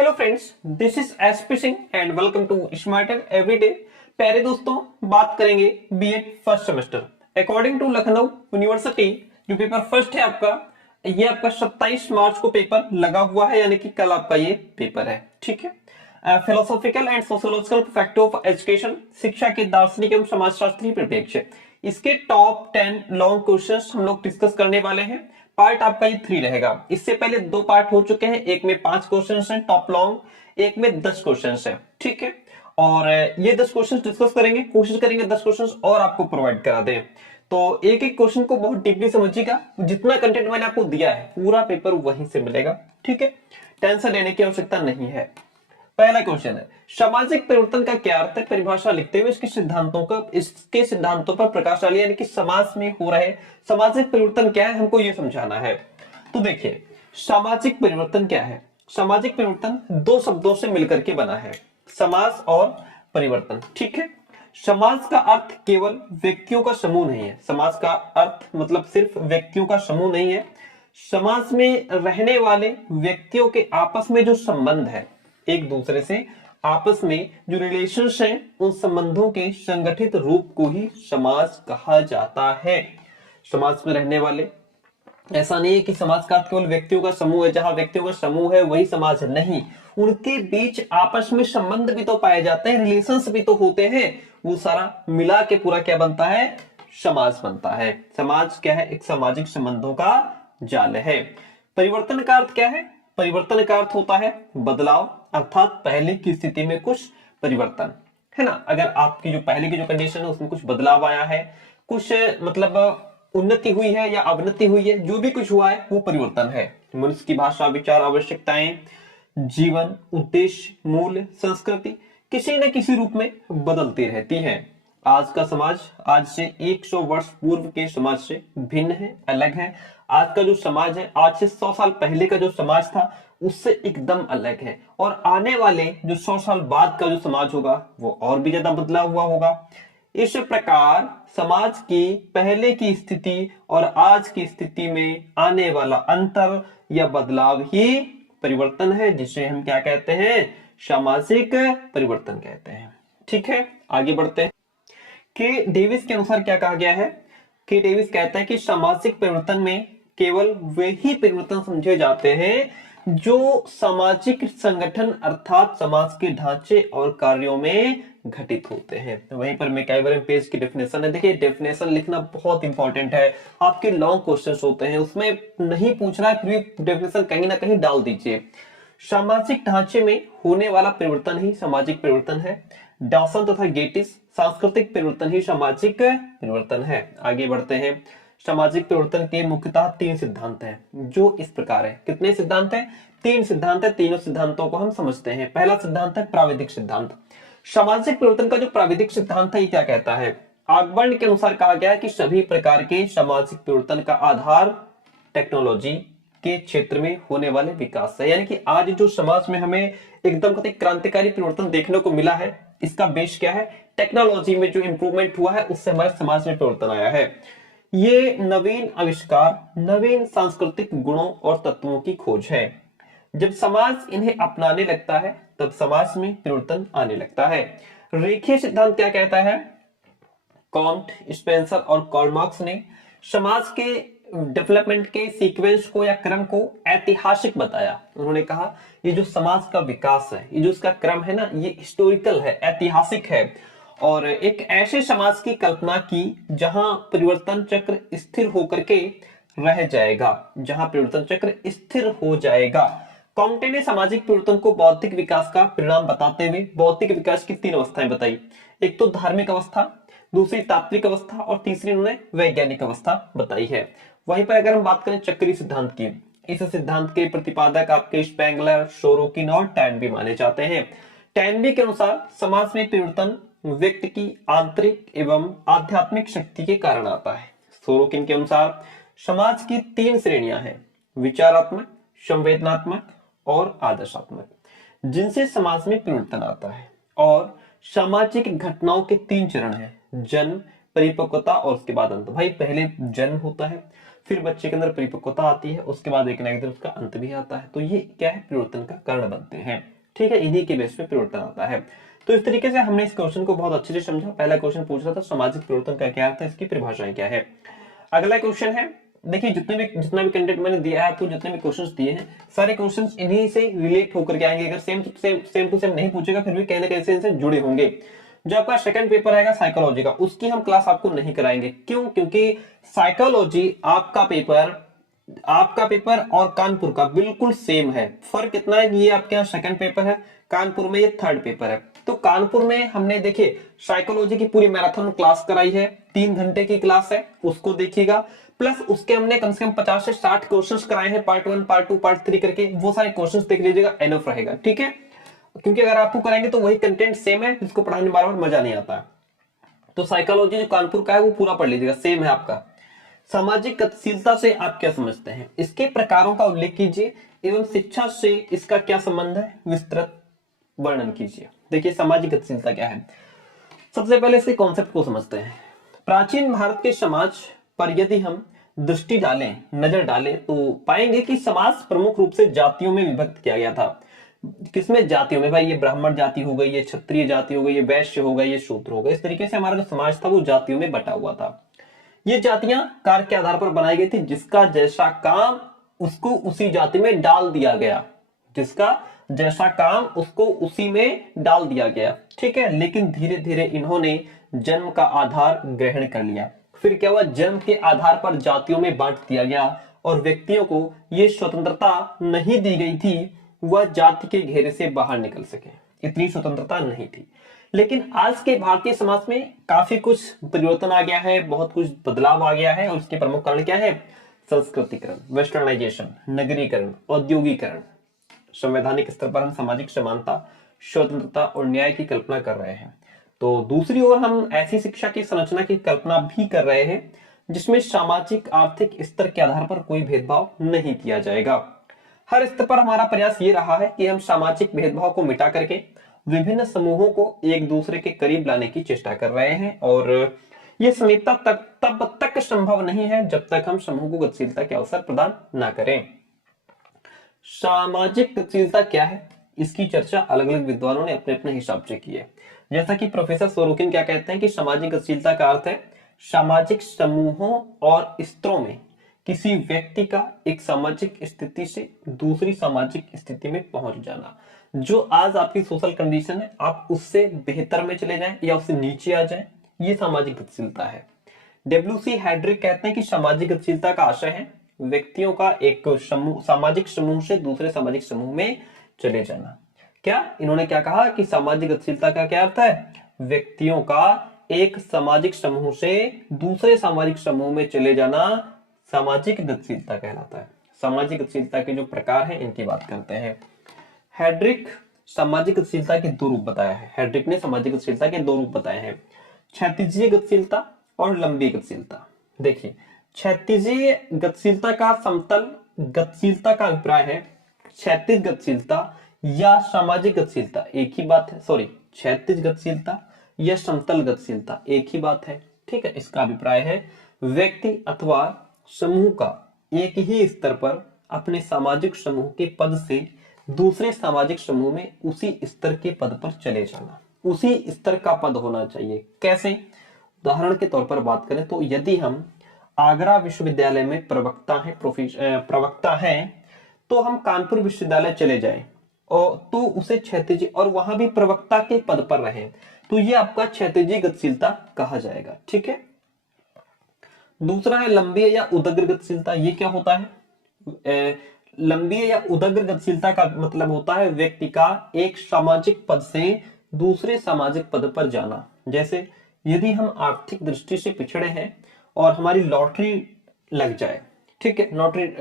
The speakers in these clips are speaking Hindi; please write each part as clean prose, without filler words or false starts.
Hello friends, this is SP Singh and welcome to smarter everyday. प्यारे दोस्तों, बात करेंगे BEd first semester according to Lucknow university. जो पेपर फर्स्ट है आपका, ये आपका 27 मार्च को पेपर लगा हुआ है, यानी कि कल आपका ये पेपर है। ठीक है। Philosophical and sociological factor of education, शिक्षा के दार्शनिक एवं समाजशास्त्रीय परिप्रेक्ष्य। इसके टॉप 10 लॉन्ग क्वेश्चंस हम लोग डिस्कस करने वाले हैं। पार्ट आपका ये 3 रहेगा। इससे पहले 2 पार्ट हो चुके हैं, एक में 5 क्वेश्चन हैं टॉप लॉन्ग, एक में 10 क्वेश्चन हैं। ठीक है। और ये 10 क्वेश्चन डिस्कस करेंगे, कोशिश करेंगे 10 क्वेश्चन और आपको प्रोवाइड करा दें। तो एक एक क्वेश्चन को बहुत डीपली समझिएगा। जितना कंटेंट मैंने आपको दिया है पूरा पेपर वहीं से मिलेगा। ठीक है, टेंशन लेने की आवश्यकता नहीं है। पहला क्वेश्चन है, सामाजिक परिवर्तन का क्या अर्थ है? परिभाषा लिखते हुए इसके सिद्धांतों पर प्रकाश डालिए, यानी कि समाज में हो रहे सामाजिक परिवर्तन क्या है, हमको यह समझाना है। तो देखिए, सामाजिक परिवर्तन क्या है? सामाजिक परिवर्तन 2 शब्दों से मिलकर के बना है, समाज और परिवर्तन। ठीक है। समाज का अर्थ केवल व्यक्तियों का समूह नहीं है। समाज का अर्थ मतलब सिर्फ व्यक्तियों का समूह नहीं है। समाज में रहने वाले व्यक्तियों के आपस में जो संबंध है, एक दूसरे से आपस में जो रिलेशंस हैं, उन संबंधों के संगठित रूप को ही समाज कहा जाता है। समाज में रहने वाले, ऐसा नहीं है कि समाज का केवल व्यक्तियों का समूह है, जहां व्यक्तियों का समूह है वही समाज है, नहीं। उनके बीच आपस में संबंध भी तो पाए जाते हैं, रिलेशंस भी तो होते हैं। वो सारा मिला के पूरा क्या बनता है? समाज बनता है। समाज क्या है? एक सामाजिक संबंधों का जाल है। परिवर्तन का अर्थ क्या है? परिवर्तन का अर्थ होता है बदलाव, अर्थात पहले की स्थिति में कुछ परिवर्तन, है ना। अगर आपकी जो पहले की जो कंडीशन है उसमें कुछ बदलाव आया है, कुछ मतलब उन्नति हुई है या अवनति हुई है, जो भी कुछ हुआ है वो परिवर्तन है। मनुष्य की भाषा, विचार, आवश्यकताएं, जीवन, उद्देश्य, मूल्य, संस्कृति किसी न किसी रूप में बदलती रहती है। आज का समाज आज से 100 वर्ष पूर्व के समाज से भिन्न है, अलग है। आज का जो समाज है, आज से 100 साल पहले का जो समाज था उससे एकदम अलग है। और आने वाले जो 100 साल बाद का जो समाज होगा वो और भी ज्यादा बदला हुआ होगा। इस प्रकार समाज की पहले की स्थिति और आज की स्थिति में आने वाला अंतर या बदलाव ही परिवर्तन है, जिसे हम क्या कहते हैं? सामाजिक परिवर्तन कहते हैं। ठीक है, आगे बढ़ते हैं। के डेविस के अनुसार क्या कहा गया है? के डेविस कहता है कि सामाजिक परिवर्तन में केवल वे ही परिवर्तन समझे जाते हैं जो सामाजिक संगठन अर्थात समाज के ढांचे और कार्यों में घटित होते हैं। वहीं पर मैकआइवर पेज की डेफिनेशन है। देखिए, डेफिनेशन लिखना बहुत इंपॉर्टेंट है। आपके लॉन्ग क्वेश्चंस होते हैं, उसमें नहीं पूछ रहा है फिर भी डेफिनेशन कहीं ना कहीं डाल दीजिए। सामाजिक ढांचे में होने वाला परिवर्तन ही सामाजिक परिवर्तन है। डॉसन तथा गेटिस, सांस्कृतिक परिवर्तन ही सामाजिक परिवर्तन है। आगे बढ़ते हैं। सामाजिक परिवर्तन के मुख्यतः 3 सिद्धांत हैं, जो इस प्रकार है। कितने सिद्धांत हैं? 3 सिद्धांत है। तीनों सिद्धांतों को हम समझते हैं। पहला सिद्धांत है प्राविधिक सिद्धांत। सामाजिक परिवर्तन का जो प्राविधिक सिद्धांत है, ये क्या कहता है? आगबर्न के अनुसार कहा गया है कि सभी प्रकार के सामाजिक परिवर्तन का आधार टेक्नोलॉजी के क्षेत्र में होने वाले विकास है। यानी कि आज जो समाज में हमें एकदम क्रांतिकारी परिवर्तन देखने को मिला है, इसका बेस क्या है? टेक्नोलॉजी में जो इंप्रूवमेंट हुआ है उससे हमारे समाज में परिवर्तन आया है। ये नवीन आविष्कार, नवीन सांस्कृतिक गुणों और तत्वों की खोज है। जब समाज इन्हें अपनाने लगता है तब समाज में परिवर्तन आने लगता है। रेखीय सिद्धांत क्या कहता है? कॉम्ट, स्पेंसर और कार्ल मार्क्स ने समाज के डेवलपमेंट के सीक्वेंस को या क्रम को ऐतिहासिक बताया। उन्होंने कहा ये जो समाज का विकास है, ये जो इसका क्रम है ना, ये हिस्टोरिकल है, ऐतिहासिक है। और एक ऐसे समाज की कल्पना की जहां परिवर्तन चक्र स्थिर होकर के रह जाएगा, जहां परिवर्तन चक्र स्थिर हो जाएगा। कॉम्टे ने सामाजिक परिवर्तन को बौद्धिक विकास का परिणाम बताते हुए बौद्धिक विकास की 3 अवस्थाएं बताई। एक तो धार्मिक अवस्था, दूसरी तात्विक अवस्था और तीसरी उन्होंने वैज्ञानिक अवस्था बताई है। वहीं पर अगर हम बात करें चक्रीय सिद्धांत की, इस सिद्धांत के प्रतिपादक आपके स्पेंगलर, सोरोकिन और टैनबी माने जाते हैं। टैनबी के अनुसार समाज में परिवर्तन व्यक्ति की आंतरिक एवं आध्यात्मिक शक्ति के कारण आता है। सोरोकिन के अनुसार समाज की 3 श्रेणियां हैं, विचारात्मक, संवेदनात्मक और आदर्शात्मक, जिनसे समाज में परिवर्तन आता है। और सामाजिक घटनाओं के 3 चरण हैं, जन्म, परिपक्वता और उसके बाद अंत। भाई, पहले जन्म होता है, फिर बच्चे के अंदर परिपक्वता आती है, उसके बाद एक ना एक दिन उसका अंत भी आता है। तो ये क्या है, परिवर्तन का कारण बनते हैं। ठीक है, इन्हीं के बेस पे परिवर्तन आता है। तो इस तरीके से हमने इस क्वेश्चन को बहुत अच्छे से समझा। पहला क्वेश्चन पूछ रहा था सामाजिक परिवर्तन का क्या अर्थ है, इसकी परिभाषाएं क्या है। अगला क्वेश्चन है, देखिए जितना भी कंटेंट मैंने दिया है आपको, जितने भी क्वेश्चंस दिए हैं, सारे क्वेश्चंस इन्हीं से रिलेट होकर के आएंगे। अगर सेम टू सेम नहीं पूछेगा फिर भी कहीं ना कहीं से इनसे जुड़े होंगे। जो आपका सेकंड पेपर आएगा साइकोलॉजी का, उसकी हम क्लास आपको नहीं कराएंगे। क्यों? क्योंकि साइकोलॉजी आपका पेपर और कानपुर का बिल्कुल सेम है। फर्क इतना है कि ये आपके यहाँ सेकंड पेपर है, कानपुर में ये थर्ड पेपर है। तो कानपुर में हमने देखिए साइकोलॉजी की पूरी मैराथन क्लास कराई है, 3 घंटे की क्लास है, उसको देखिएगा। प्लस उसके हमने कम से कम 50 से 60 क्वेश्चंस कराए हैं, पार्ट 1, पार्ट 2, पार्ट 3 करके। वो सारे क्वेश्चंस देख लीजिएगा, एनफ रहेगा। ठीक है, क्योंकि अगर आपको कराएंगे तो वही कंटेंट सेम है, जिसको पढ़ाने में बार बार मजा नहीं आता। तो साइकोलॉजी जो कानपुर का है वो पूरा पढ़ लीजिएगा, सेम है आपका। सामाजिक गतिशीलता से आप क्या समझते हैं, इसके प्रकारों का उल्लेख कीजिए एवं शिक्षा से इसका क्या संबंध है, विस्तृत वर्णन कीजिए। देखिए सामाजिक गतिशीलता क्या है, सबसे पहले इसके कॉन्सेप्ट को समझते हैं। प्राचीन भारत के समाज पर यदि हम दृष्टि डालें, नजर डालें, तो पाएंगे कि समाज प्रमुख रूप से जातियों में विभक्त किया गया था। किसमें? जातियों में। भाई ये ब्राह्मण जाति हो गई, ये क्षत्रिय जाति हो गई, ये वैश्य हो गई, ये शूद्र हो गए। इस तरीके से हमारा जो समाज था वो जातियों में बटा हुआ था। ये जातियां कार्य के आधार पर बनाई गई थी, जिसका जैसा काम उसको उसी जाति में डाल दिया गया, जिसका जैसा काम उसको उसी में डाल दिया गया। ठीक है, लेकिन धीरे धीरे इन्होंने जन्म का आधार ग्रहण कर लिया। फिर क्या हुआ, जन्म के आधार पर जातियों में बांट दिया गया और व्यक्तियों को यह स्वतंत्रता नहीं दी गई थी वह जाति के घेरे से बाहर निकल सके, इतनी स्वतंत्रता नहीं थी। लेकिन आज के भारतीय समाज में काफी कुछ परिवर्तन आ गया है, बहुत कुछ बदलाव आ गया है। और उसके प्रमुख कारण क्या है? संस्कृतिकरण, वेस्टर्नाइजेशन, नगरीकरण, औद्योगिकरण। संवैधानिक स्तर पर हम सामाजिक समानता, स्वतंत्रता और न्याय की कल्पना कर रहे हैं। तो दूसरी ओर हम ऐसी शिक्षा की संरचना की कल्पना भी कर रहे हैं जिसमें सामाजिक आर्थिक स्तर के आधार पर कोई भेदभाव नहीं किया जाएगा। हर स्तर पर हमारा प्रयास ये रहा है कि हम सामाजिक भेदभाव को मिटा करके विभिन्न समूहों को एक दूसरे के करीब लाने की चेष्टा कर रहे हैं। और यह समीपता तब तक संभव नहीं है जब तक हम समूह को गतिशीलता के अवसर प्रदान न करें। सामाजिक गतिशीलता क्या है, इसकी चर्चा अलग अलग विद्वानों ने अपने अपने हिसाब से की है। जैसा कि प्रोफेसर सोरोकिन क्या कहते हैं कि सामाजिक गतिशीलता का अर्थ है सामाजिक समूहों और स्तरों में किसी व्यक्ति का एक सामाजिक स्थिति से दूसरी सामाजिक स्थिति में पहुंच जाना। जो आज आपकी सोशल कंडीशन है, आप उससे बेहतर में चले जाएं या उससे नीचे आ जाएं, ये सामाजिक गतिशीलता है। डब्ल्यूसी हेड्रिक कहते हैं कि सामाजिक गतिशीलता का आशय है व्यक्तियों का एक समूह, सामाजिक समूह से दूसरे सामाजिक समूह में चले जाना। क्या इन्होंने क्या कहा कि सामाजिक गतिशीलता का क्या अर्थ है? व्यक्तियों का एक सामाजिक समूह से दूसरे सामाजिक समूह में चले जाना सामाजिक गतिशीलता कहलाता है। सामाजिक गतिशीलता के जो प्रकार हैं इनकी बात करते हैं। हेड्रिक सामाजिक गतिशीलता के 2 रूप बताया है। हेड्रिक ने सामाजिक गतिशीलता के 2 रूप बताए हैं, क्षैतिजीय गतिशीलता और लंबी गतिशीलता। देखिए क्षैतिजीय गतिशीलता का समतल गतिशीलता का अभिप्राय है क्षैतिज गतिशीलता या सामाजिक गतिशीलता एक ही बात है। सॉरी, क्षैतिज गतिशीलता या समतल गतिशीलता एक ही बात है। ठीक है, इसका अभिप्राय है व्यक्ति अथवा समूह का एक ही स्तर पर अपने सामाजिक समूह के पद से दूसरे सामाजिक समूह में उसी स्तर के पद पर चले जाना। उसी स्तर का पद होना चाहिए। कैसे? उदाहरण के तौर पर बात करें तो यदि हम आगरा विश्वविद्यालय में प्रवक्ता हैं तो हम कानपुर विश्वविद्यालय चले जाएं और तो उसे क्षैतिज और वहां भी प्रवक्ता के पद पर रहे तो ये आपका क्षैतिजीय गतिशीलता कहा जाएगा। ठीक है, दूसरा है लंबी या उदग्र गतिशीलता। ये क्या होता है? लंबी या उदग्र गतिशीलता का मतलब होता है व्यक्ति का एक सामाजिक पद से दूसरे सामाजिक पद पर जाना। जैसे यदि हम आर्थिक दृष्टि से पिछड़े हैं और हमारी लॉटरी लग जाए, ठीक है,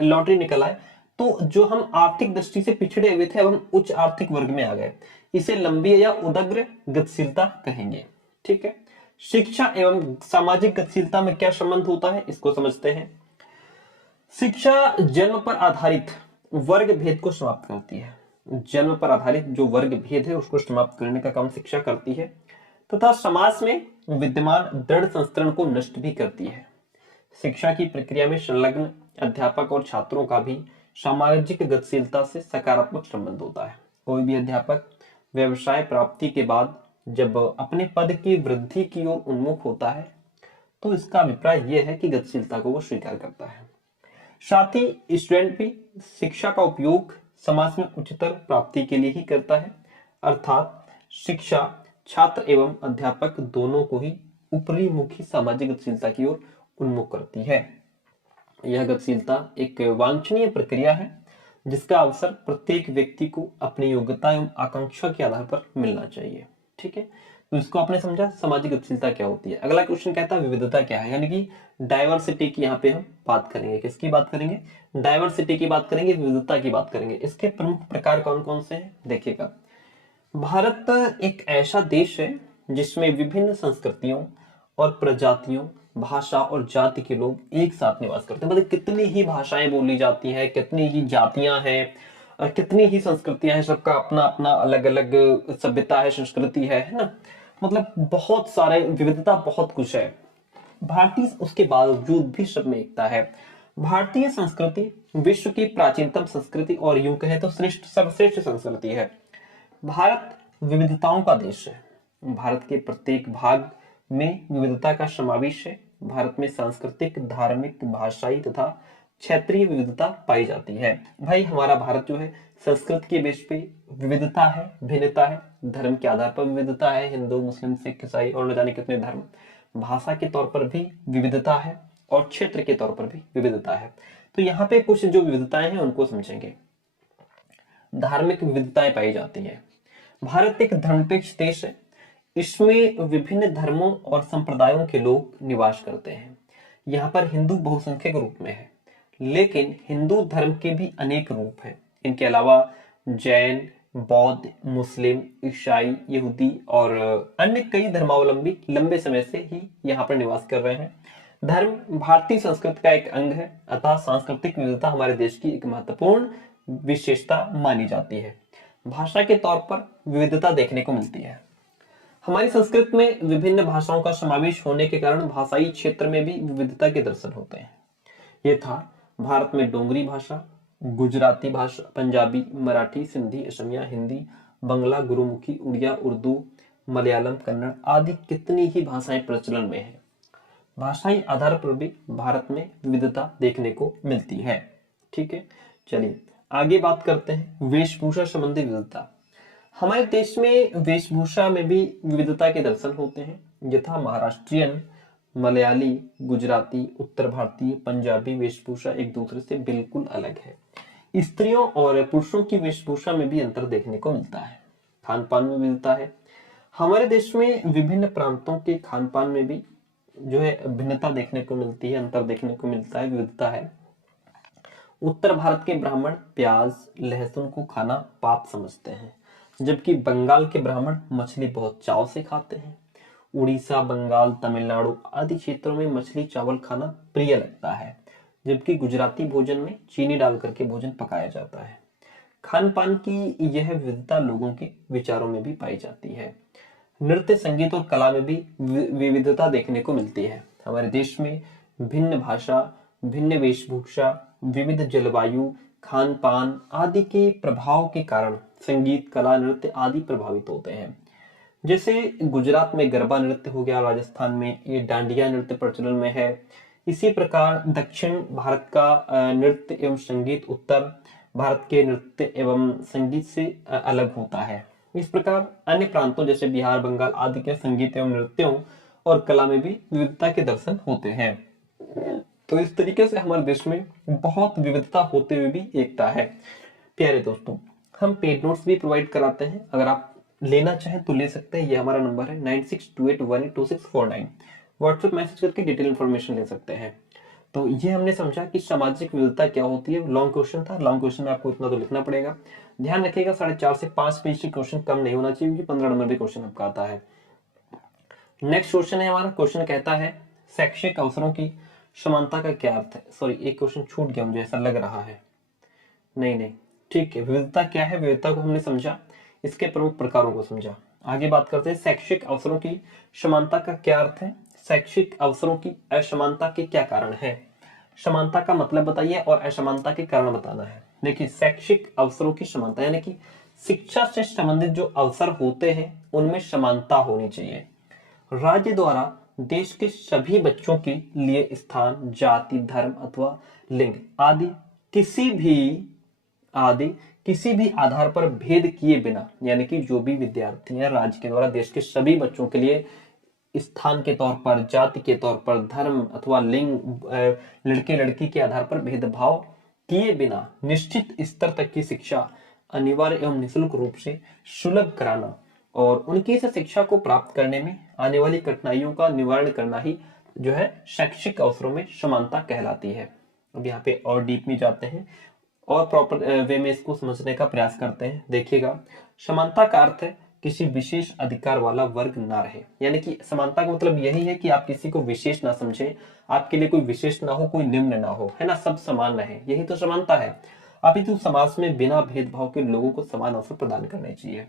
लॉटरी निकल आए, तो जो हम आर्थिक दृष्टि से पिछड़े हुए थे अब हम उच्च आर्थिक वर्ग में आ गए, इसे लंबी या उदग्र गतिशीलता कहेंगे। ठीक है, शिक्षा एवं सामाजिक गतिशीलता में क्या संबंध होता है इसको समझते हैं। शिक्षा जन्म पर आधारित वर्ग भेद को समाप्त करती है। जन्म पर आधारित जो वर्ग भेद है उसको समाप्त करने का काम शिक्षा करती है तथा समाज में विद्यमान दृढ़ संस्करण को नष्ट भी करती है। शिक्षा की प्रक्रिया में संलग्न अध्यापक और छात्रों का भी सामाजिक गतिशीलता से सकारात्मक संबंध होता है। कोई भी अध्यापक व्यवसाय प्राप्ति के बाद जब अपने पद की वृद्धि की ओर उन्मुख होता है तो इसका अभिप्राय यह है कि गतिशीलता को वो स्वीकार करता है। साथ ही स्टूडेंट भी शिक्षा का उपयोग समाज में उच्चतर प्राप्ति के लिए ही करता है, अर्थात शिक्षा छात्र एवं अध्यापक दोनों को ही ऊपरी मुखी सामाजिक गतिशीलता की ओर उन्मुख करती है। यह गतिशीलता एक वांछनीय प्रक्रिया है जिसका अवसर प्रत्येक व्यक्ति को अपनी योग्यता एवं आकांक्षा के आधार पर मिलना चाहिए। ठीक है, तो इसको आपने समझा सामाजिक गतिशीलता क्या होती है। अगला क्वेश्चन कहता है विविधता क्या है, यानी कि डाइवर्सिटी की यहाँ पे हम बात करेंगे। किसकी बात करेंगे? डाइवर्सिटी की बात करेंगे, विविधता की बात करेंगे। इसके प्रमुख प्रकार कौन कौन से हैं देखिएगा। भारत एक ऐसा देश है जिसमें विभिन्न संस्कृतियों और प्रजातियों, भाषा और जाति के लोग एक साथ निवास करते हैं। मतलब कितनी ही भाषाएं बोली जाती हैं, कितनी ही जातियां हैं, कितनी ही संस्कृतियां हैं, सबका अपना अपना अलग अलग सभ्यता है, संस्कृति है ना। मतलब बहुत सारे विविधता, बहुत कुछ है। भारतीय उसके बावजूद भी सब में एकता है। भारतीय संस्कृति विश्व की प्राचीनतम संस्कृति और यूं कहे तो श्रेष्ठ सर्वश्रेष्ठ संस्कृति है। भारत विविधताओं का देश है। भारत के प्रत्येक भाग में विविधता का समावेश है। भारत में सांस्कृतिक, धार्मिक, भाषाई तथा क्षेत्रीय विविधता पाई जाती है। भाई हमारा भारत जो है संस्कृति के बेस पे विविधता है, भिन्नता है। धर्म के आधार पर विविधता है, हिंदू, मुस्लिम, सिख, ईसाई और न जाने कितने धर्म। भाषा के तौर पर भी विविधता है और क्षेत्र के तौर पर भी विविधता है। तो यहाँ पे कुछ जो विविधताएं हैं उनको समझेंगे। धार्मिक विविधताएं पाई जाती है। भारत एक धर्मनिरपेक्ष देश है। इसमें विभिन्न धर्मों और संप्रदायों के लोग निवास करते हैं। यहाँ पर हिंदू बहुसंख्यक रूप में है, लेकिन हिंदू धर्म के भी अनेक रूप हैं। इनके अलावा जैन, बौद्ध, मुस्लिम, ईसाई, यहूदी और अन्य कई धर्मावलंबी लंबे समय से ही यहाँ पर निवास कर रहे हैं। धर्म भारतीय संस्कृति का एक अंग है, अतः सांस्कृतिक विविधता हमारे देश की एक महत्वपूर्ण विशेषता मानी जाती है। भाषा के तौर पर विविधता देखने को मिलती है। हमारी संस्कृति में विभिन्न भाषाओं का समावेश होने के कारण भाषाई क्षेत्र में भी विविधता के दर्शन होते हैं। ये था भारत में डोगरी भाषा, गुजराती भाषा, पंजाबी, मराठी, सिंधी, असमिया, हिंदी, बंगला, गुरुमुखी, उड़िया, उर्दू, मलयालम, कन्नड़ आदि कितनी ही भाषाएं प्रचलन में है। भाषाई आधार पर भी भारत में विविधता देखने को मिलती है। ठीक है, चलिए आगे बात करते हैं वेशभूषा संबंधी विविधता। हमारे देश में वेशभूषा में भी विविधता के दर्शन होते हैं, यथा महाराष्ट्रियन, मलयाली, गुजराती, उत्तर भारतीय, पंजाबी वेशभूषा एक दूसरे से बिल्कुल अलग है। स्त्रियों और पुरुषों की वेशभूषा में भी अंतर देखने को मिलता है। खान पान में विविधता है। हमारे देश में विभिन्न प्रांतों के खान पान में भी जो है भिन्नता देखने को मिलती है, अंतर देखने को मिलता है, विविधता है। उत्तर भारत के ब्राह्मण प्याज, लहसुन को खाना पाप समझते हैं, जबकि बंगाल के ब्राह्मण मछली बहुत चाव से खाते हैं। उड़ीसा, बंगाल, तमिलनाडु आदि क्षेत्रों में मछली चावल खाना प्रिय लगता है, जबकि गुजराती भोजन में चीनी डाल करके भोजन पकाया जाता है। खान पान की यह विविधता लोगों के विचारों में भी पाई जाती है। नृत्य, संगीत और कला में भी विविधता देखने को मिलती है। हमारे देश में भिन्न भाषा, भिन्न वेशभूषा, विविध जलवायु, खान पान आदि के प्रभाव के कारण संगीत, कला, नृत्य आदि प्रभावित होते हैं। जैसे गुजरात में गरबा नृत्य हो गया, राजस्थान में ये डांडिया नृत्य प्रचलन में है। इसी प्रकार दक्षिण भारत का नृत्य एवं संगीत उत्तर भारत के नृत्य एवं संगीत से अलग होता है। इस प्रकार अन्य प्रांतों जैसे बिहार, बंगाल आदि के संगीत एवं नृत्यों और कला में भी विविधता के दर्शन होते हैं। तो इस तरीके से हमारे देश में बहुत विविधता होते हुए भी एकता है। प्यारे दोस्तों, हम पेड नोट्स भी प्रोवाइड कराते हैं, अगर आप लेना चाहें तो ले सकते हैं। ये हमारा नंबर है 9628182649। व्हाट्सएप मैसेज करके डिटेल इन्फॉर्मेशन ले सकते हैं। तो ये हमने समझा कि सामाजिक विविधता क्या होती है। लॉन्ग क्वेश्चन था, लॉन्ग क्वेश्चन में आपको इतना तो लिखना पड़ेगा। ध्यान रखिएगा 4.5 से 5 पेज के क्वेश्चन कम नहीं होना चाहिए, क्योंकि 15 नंबर भी क्वेश्चन आपका आता है। नेक्स्ट क्वेश्चन है हमारा, क्वेश्चन कहता है शैक्षिक अवसरों की समानता का क्या अर्थ है। सॉरी, एक क्वेश्चन छूट गया, मुझे ऐसा लग रहा है। नहीं, ठीक है, विविधता क्या है, विविधता को हमने समझा, इसके प्रमुख प्रकारों को समझा। आगे बात करते हैं शैक्षिक अवसरों की समानता का क्या अर्थ है, शैक्षिक अवसरों की असमानता के क्या कारण है। समानता का मतलब बताइए और असमानता के कारण बताना है। देखिए शैक्षिक अवसरों की समानता यानी कि शिक्षा से संबंधित जो अवसर होते हैं उनमें समानता होनी चाहिए। राज्य द्वारा देश के सभी बच्चों के लिए स्थान, जाति, धर्म अथवा लिंग आदि किसी भी आधार पर भेद किए बिना, यानी कि जो भी विद्यार्थी हैं राज्य के द्वारा देश के सभी बच्चों के लिए स्थान के तौर पर, जाति के तौर पर, धर्म अथवा लिंग, लड़के लड़की के आधार पर भेदभाव किए बिना निश्चित स्तर तक की शिक्षा अनिवार्य एवं निःशुल्क रूप से सुलभ कराना और उनकी इस शिक्षा को प्राप्त करने में आने वाली कठिनाइयों का निवारण करना ही जो है शैक्षिक अवसरों में समानता कहलाती है। अब यहाँ पे और डीप में जाते हैं और प्रॉपर वे में इसको समझने का प्रयास करते हैं। देखिएगा समानता का अर्थ है किसी विशेष अधिकार वाला वर्ग ना रहे, यानी कि समानता का मतलब यही है कि आप किसी को विशेष ना समझे, आपके लिए कोई विशेष ना हो, कोई निम्न ना हो, है ना, सब समान रहे, यही तो समानता है। अपितु समाज में बिना भेदभाव के लोगों को समान अवसर प्रदान करने चाहिए।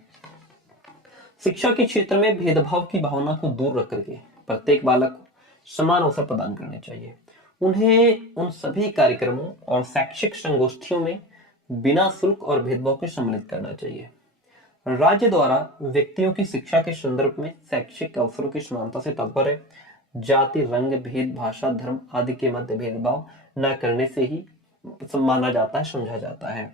शिक्षा के क्षेत्र में भेदभाव की भावना को दूर रख करके प्रत्येक बालक को समान अवसर प्रदान करने चाहिए। उन्हें उन सभी कार्यक्रमों और शैक्षिक संगोष्ठियों में बिना शुल्क और भेदभाव के सम्मिलित करना चाहिए। राज्य द्वारा व्यक्तियों की शिक्षा के संदर्भ में शैक्षिक अवसरों की समानता से तात्पर्य जाति, रंग, भेद, भाषा, धर्म आदि के मध्य भेदभाव न करने से ही माना जाता है, समझा जाता है।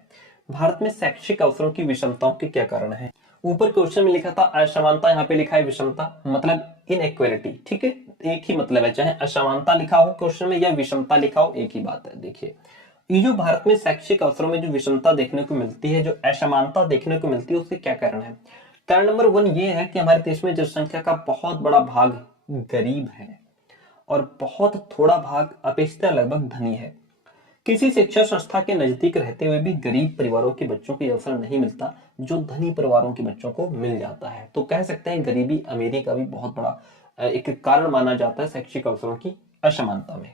भारत में शैक्षिक अवसरों की विषमताओं के क्या कारण है। ऊपर क्वेश्चन में लिखा था असमानता, यहाँ पे लिखा है विषमता, मतलब इनइक्वालिटी, ठीक है, एक ही मतलब है, चाहे असमानता लिखा हो क्वेश्चन में या विषमता लिखा हो, एक ही बात है। देखिए ये जो भारत में शैक्षिक अवसरों में जो विषमता देखने को मिलती है, जो असमानता देखने को मिलती है, उसके क्या कारण है। कारण नंबर 1 ये है कि हमारे देश में जनसंख्या का बहुत बड़ा भाग गरीब है और बहुत थोड़ा भाग अपेक्षित लगभग धनी है। किसी शिक्षा संस्था के नजदीक रहते हुए भी गरीब परिवारों के बच्चों को अवसर नहीं मिलता जो धनी परिवारों के बच्चों को मिल जाता है। तो कह सकते हैं गरीबी अमीरी का भी बहुत बड़ा एक कारण माना जाता है शैक्षिक अवसरों की असमानता में।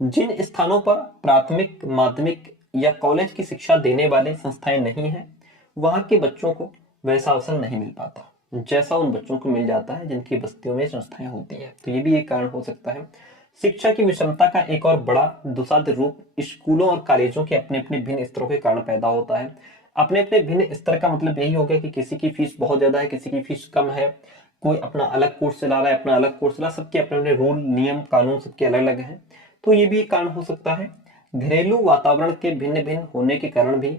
जिन स्थानों पर प्राथमिक, माध्यमिक या कॉलेज की शिक्षा देने वाले संस्थाएं नहीं है, वहां के बच्चों को वैसा अवसर नहीं मिल पाता जैसा उन बच्चों को मिल जाता है जिनकी बस्तियों में संस्थाएं होती है। तो ये भी एक कारण हो सकता है। शिक्षा की विषमता का एक और बड़ा दुसाध रूप स्कूलों और कॉलेजों के अपने अपने भिन्न स्तरों के कारण पैदा होता है। अपने अपने भिन्न स्तर का मतलब यही हो गया कि किसी की फीस बहुत ज्यादा है, किसी की फीस कम है, कोई अपना अलग कोर्स चला रहा है, अपना अलग कोर्स चला, सबके अपने अपने रूल, नियम, कानून सबके अलग अलग हैं। तो ये भी एक कारण हो सकता है। घरेलू वातावरण के भिन्न भिन्न होने के कारण भी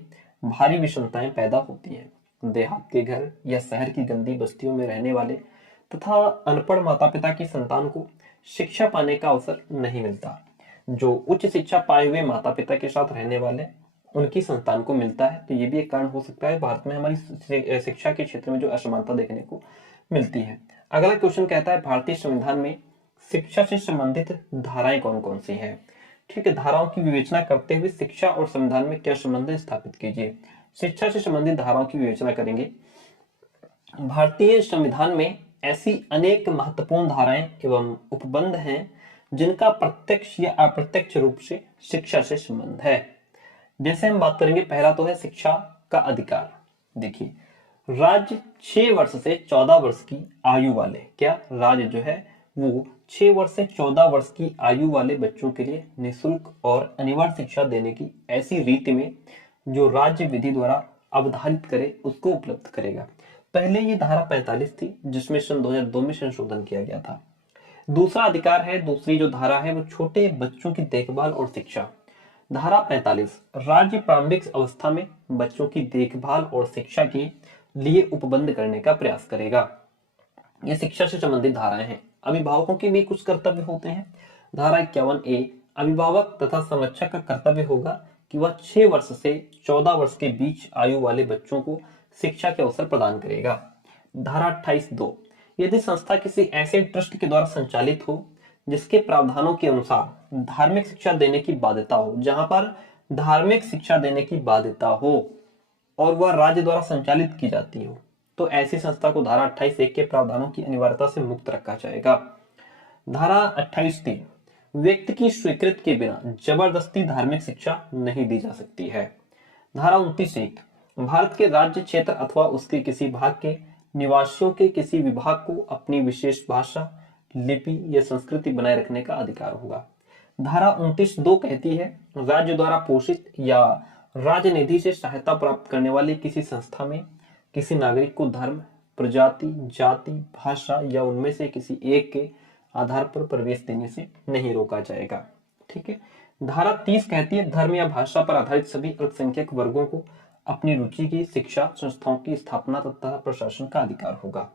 भारी विषमताएं पैदा होती हैं। देहात के घर या शहर की गंदी बस्तियों में रहने वाले तथा अनपढ़ माता पिता की संतान को शिक्षा पाने का अवसर नहीं मिलता, जो उच्च शिक्षा पाए हुए माता पिता के साथ रहने वाले उनकी संतान को मिलता है। तो ये भी एक कारण हो सकता है भारत में हमारी शिक्षा के क्षेत्र में जो असमानता देखने को मिलती है। अगला क्वेश्चन कहता है भारतीय संविधान में शिक्षा से संबंधित धाराएं कौन कौन सी हैं। ठीक है, धाराओं की विवेचना करते हुए शिक्षा और संविधान में क्या संबंध स्थापित कीजिए। शिक्षा से संबंधित धाराओं की विवेचना करेंगे। भारतीय संविधान में ऐसी अनेक महत्वपूर्ण धाराएं एवं उपबंध हैं जिनका प्रत्यक्ष या अप्रत्यक्ष रूप से शिक्षा से संबंध है। जैसे हम बात करेंगे, पहला तो है शिक्षा का अधिकार। देखिए राज्य 6 वर्ष से 14 वर्ष की आयु वाले, क्या राज्य जो है वो 6 वर्ष से 14 वर्ष की आयु वाले बच्चों के लिए निःशुल्क और अनिवार्य शिक्षा देने की ऐसी रीति में जो राज्य विधि द्वारा अवधारित करे उसको उपलब्ध करेगा। पहले ये धारा 45 थी जिसमें सन 2002 में संशोधन किया गया था। दूसरा अधिकार है, दूसरी जो धारा है वो छोटे बच्चों की देखभाल और शिक्षा। धारा 45 राज्य प्रारंभिक अवस्था में बच्चों की देखभाल और शिक्षा के लिए उपबंध करने का प्रयास करेगा। ये शिक्षा से संबंधित धाराएं हैं। अभिभावकों के भी कुछ कर्तव्य होते हैं। धारा 51A अभिभावक तथा संरक्षक का कर्तव्य होगा कि वह 6 वर्ष से 14 वर्ष के बीच आयु वाले बच्चों को शिक्षा के अवसर प्रदान करेगा। धारा 28(2) यदि संस्था किसी ऐसे ट्रस्ट के द्वारा संचालित हो जिसके प्रावधानों के अनुसार धार्मिक शिक्षा देने की बाध्यता हो, जहां पर धार्मिक शिक्षा देने की बाध्यता हो और वह राज्य द्वारा संचालित की जाती हो, तो ऐसी संस्था को धारा 28(1) के प्रावधानों की अनिवार्यता से मुक्त रखा जाएगा। धारा 28(3) व्यक्ति की स्वीकृति के बिना जबरदस्ती धार्मिक शिक्षा नहीं दी जा सकती है। धारा 29(1) भारत के राज्य, क्षेत्र अथवा उसके किसी भाग के निवासियों के किसी विभाग को अपनी विशेष भाषा, लिपि या संस्कृति बनाए रखने का अधिकार होगा। धारा 29(2) कहती है, राज्य द्वारा पोषित या राजनिधि से सहायता प्राप्त करने वाली किसी संस्था में किसी नागरिक को धर्म, प्रजाति, जाति, भाषा या उनमें से किसी एक के आधार पर प्रवेश देने से नहीं रोका जाएगा। ठीक है। धारा 30 कहती है, धर्म या भाषा पर आधारित सभी अल्पसंख्यक वर्गों को अपनी रुचि की शिक्षा संस्थाओं की स्थापना तथा प्रशासन का अधिकार होगा।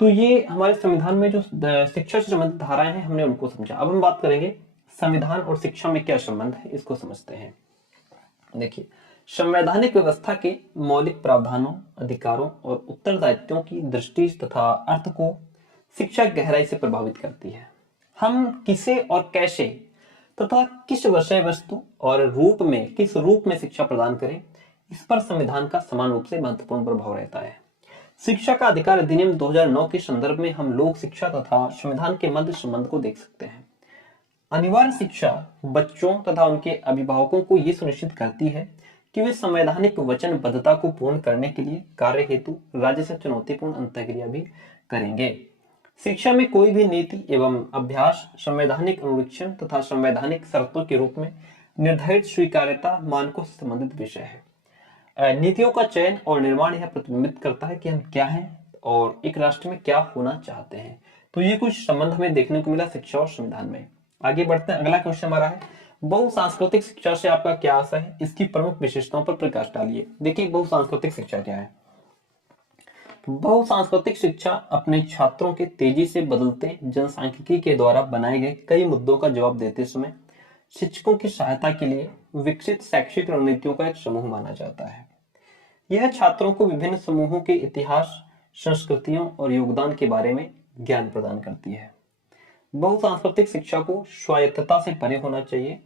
तो ये हमारे संविधान में जो शिक्षा से संबंधित धाराएं हैं, हमने उनको समझा। अब हम बात करेंगे संविधान और शिक्षा में क्या संबंध है, इसको समझते हैं। देखिए, संवैधानिक व्यवस्था के मौलिक प्रावधानों, अधिकारों और उत्तरदायित्वों की दृष्टि तथा अर्थ को शिक्षा गहराई से प्रभावित करती है। हम किसे और कैसे तथा किस विषय वस्तु और रूप में, किस रूप में शिक्षा प्रदान करें, इस पर संविधान का समान रूप से महत्वपूर्ण प्रभाव रहता है। शिक्षा का अधिकार अधिनियम 2009 के संदर्भ में हम लोक शिक्षा तथा संविधान के मध्य संबंध को देख सकते हैं। अनिवार्य शिक्षा बच्चों तथा उनके अभिभावकों को यह सुनिश्चित करती है कि वे संवैधानिक वचनबद्धता को पूर्ण करने के लिए कार्य हेतु राज्य से चुनौतीपूर्ण अंतःक्रिया भी करेंगे। शिक्षा में कोई भी नीति एवं अभ्यास संवैधानिक अनुरीक्षण तथा संवैधानिक शर्तों के रूप में निर्धारित स्वीकार्यता मानकों से संबंधित विषय है। नीतियों का चयन और निर्माण यह प्रतिबिंबित करता है कि हम क्या हैं और एक राष्ट्र में क्या होना चाहते हैं। तो ये कुछ संबंध हमें देखने को मिला शिक्षा और संविधान में। आगे बढ़ते हैं। अगला क्वेश्चन हमारा है, बहुसांस्कृतिक शिक्षा से आपका क्या आशा है, इसकी प्रमुख विशेषताओं पर प्रकाश डालिए। देखिए, बहुसांस्कृतिक शिक्षा क्या है। बहुसांस्कृतिक शिक्षा अपने छात्रों के तेजी से बदलते जनसांख्यिकी के द्वारा बनाए गए कई मुद्दों का जवाब देते समय शिक्षकों की सहायता के लिए विकसित शैक्षिक रणनीतियों का एक समूह माना जाता है। यह छात्रों को विभिन्न समूहों के इतिहास, संस्कृतियों और योगदान के बारे में ज्ञान प्रदान करती है। बहुसांस्कृतिक शिक्षा को स्वायत्तता से परे होना चाहिए।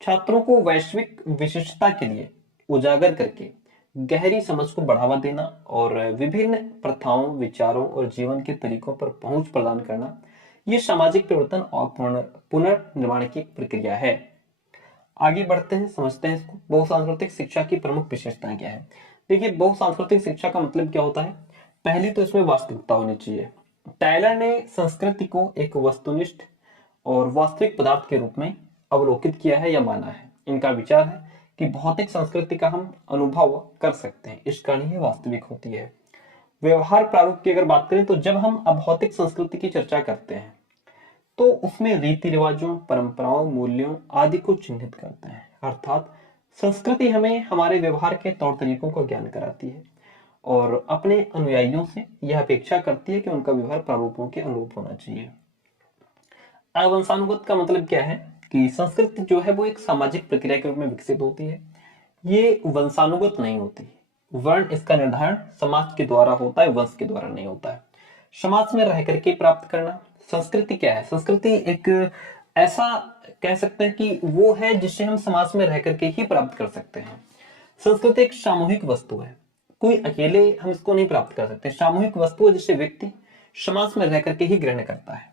छात्रों को वैश्विक विशिष्टता के लिए उजागर करके गहरी समझ को बढ़ावा देना और विभिन्न प्रथाओं, विचारों और जीवन के तरीकों पर पहुंच प्रदान करना, ये सामाजिक परिवर्तन और पुनर्निर्माण की एक प्रक्रिया है। आगे बढ़ते हैं, समझते हैं इसको। बहुसांस्कृतिक शिक्षा की प्रमुख विशेषताएं क्या है। देखिए, बहुसांस्कृतिक शिक्षा का मतलब क्या होता है। पहली तो इसमें वास्तविकता होनी चाहिए। टायलर ने संस्कृति को एक वस्तुनिष्ठ और वास्तविक पदार्थ के रूप में अवलोकित किया है या माना है। इनका विचार है कि भौतिक संस्कृति का हम अनुभव कर सकते हैं, इस कारण ये वास्तविक होती है। व्यवहार प्रारूप की अगर बात करें तो जब हम अभौतिक संस्कृति की चर्चा करते हैं तो उसमें रीति रिवाजों, परंपराओं, मूल्यों आदि को चिन्हित करते हैं। अर्थात संस्कृति हमें हमारे व्यवहार के तौर तरीकों का ज्ञान कराती है और अपने अनुयायियों से यह अपेक्षा करती है कि उनका व्यवहार प्रारूपों के अनुरूप होना चाहिए। वंशानुगत का मतलब क्या है कि संस्कृति जो है वो एक सामाजिक प्रक्रिया के रूप में विकसित होती है। ये वंशानुगत नहीं होती। वर्ण इसका निर्धारण समाज के द्वारा होता है, वंश के द्वारा नहीं होता है। समाज में रह करके प्राप्त करना। संस्कृति क्या है। संस्कृति एक ऐसा कह सकते हैं कि वो है जिससे हम समाज में रह करके ही प्राप्त कर सकते हैं। संस्कृति एक सामूहिक वस्तु है, कोई अकेले हम इसको नहीं प्राप्त कर सकते। सामूहिक वस्तु है जिसे व्यक्ति समाज में रह करके ही ग्रहण करता है।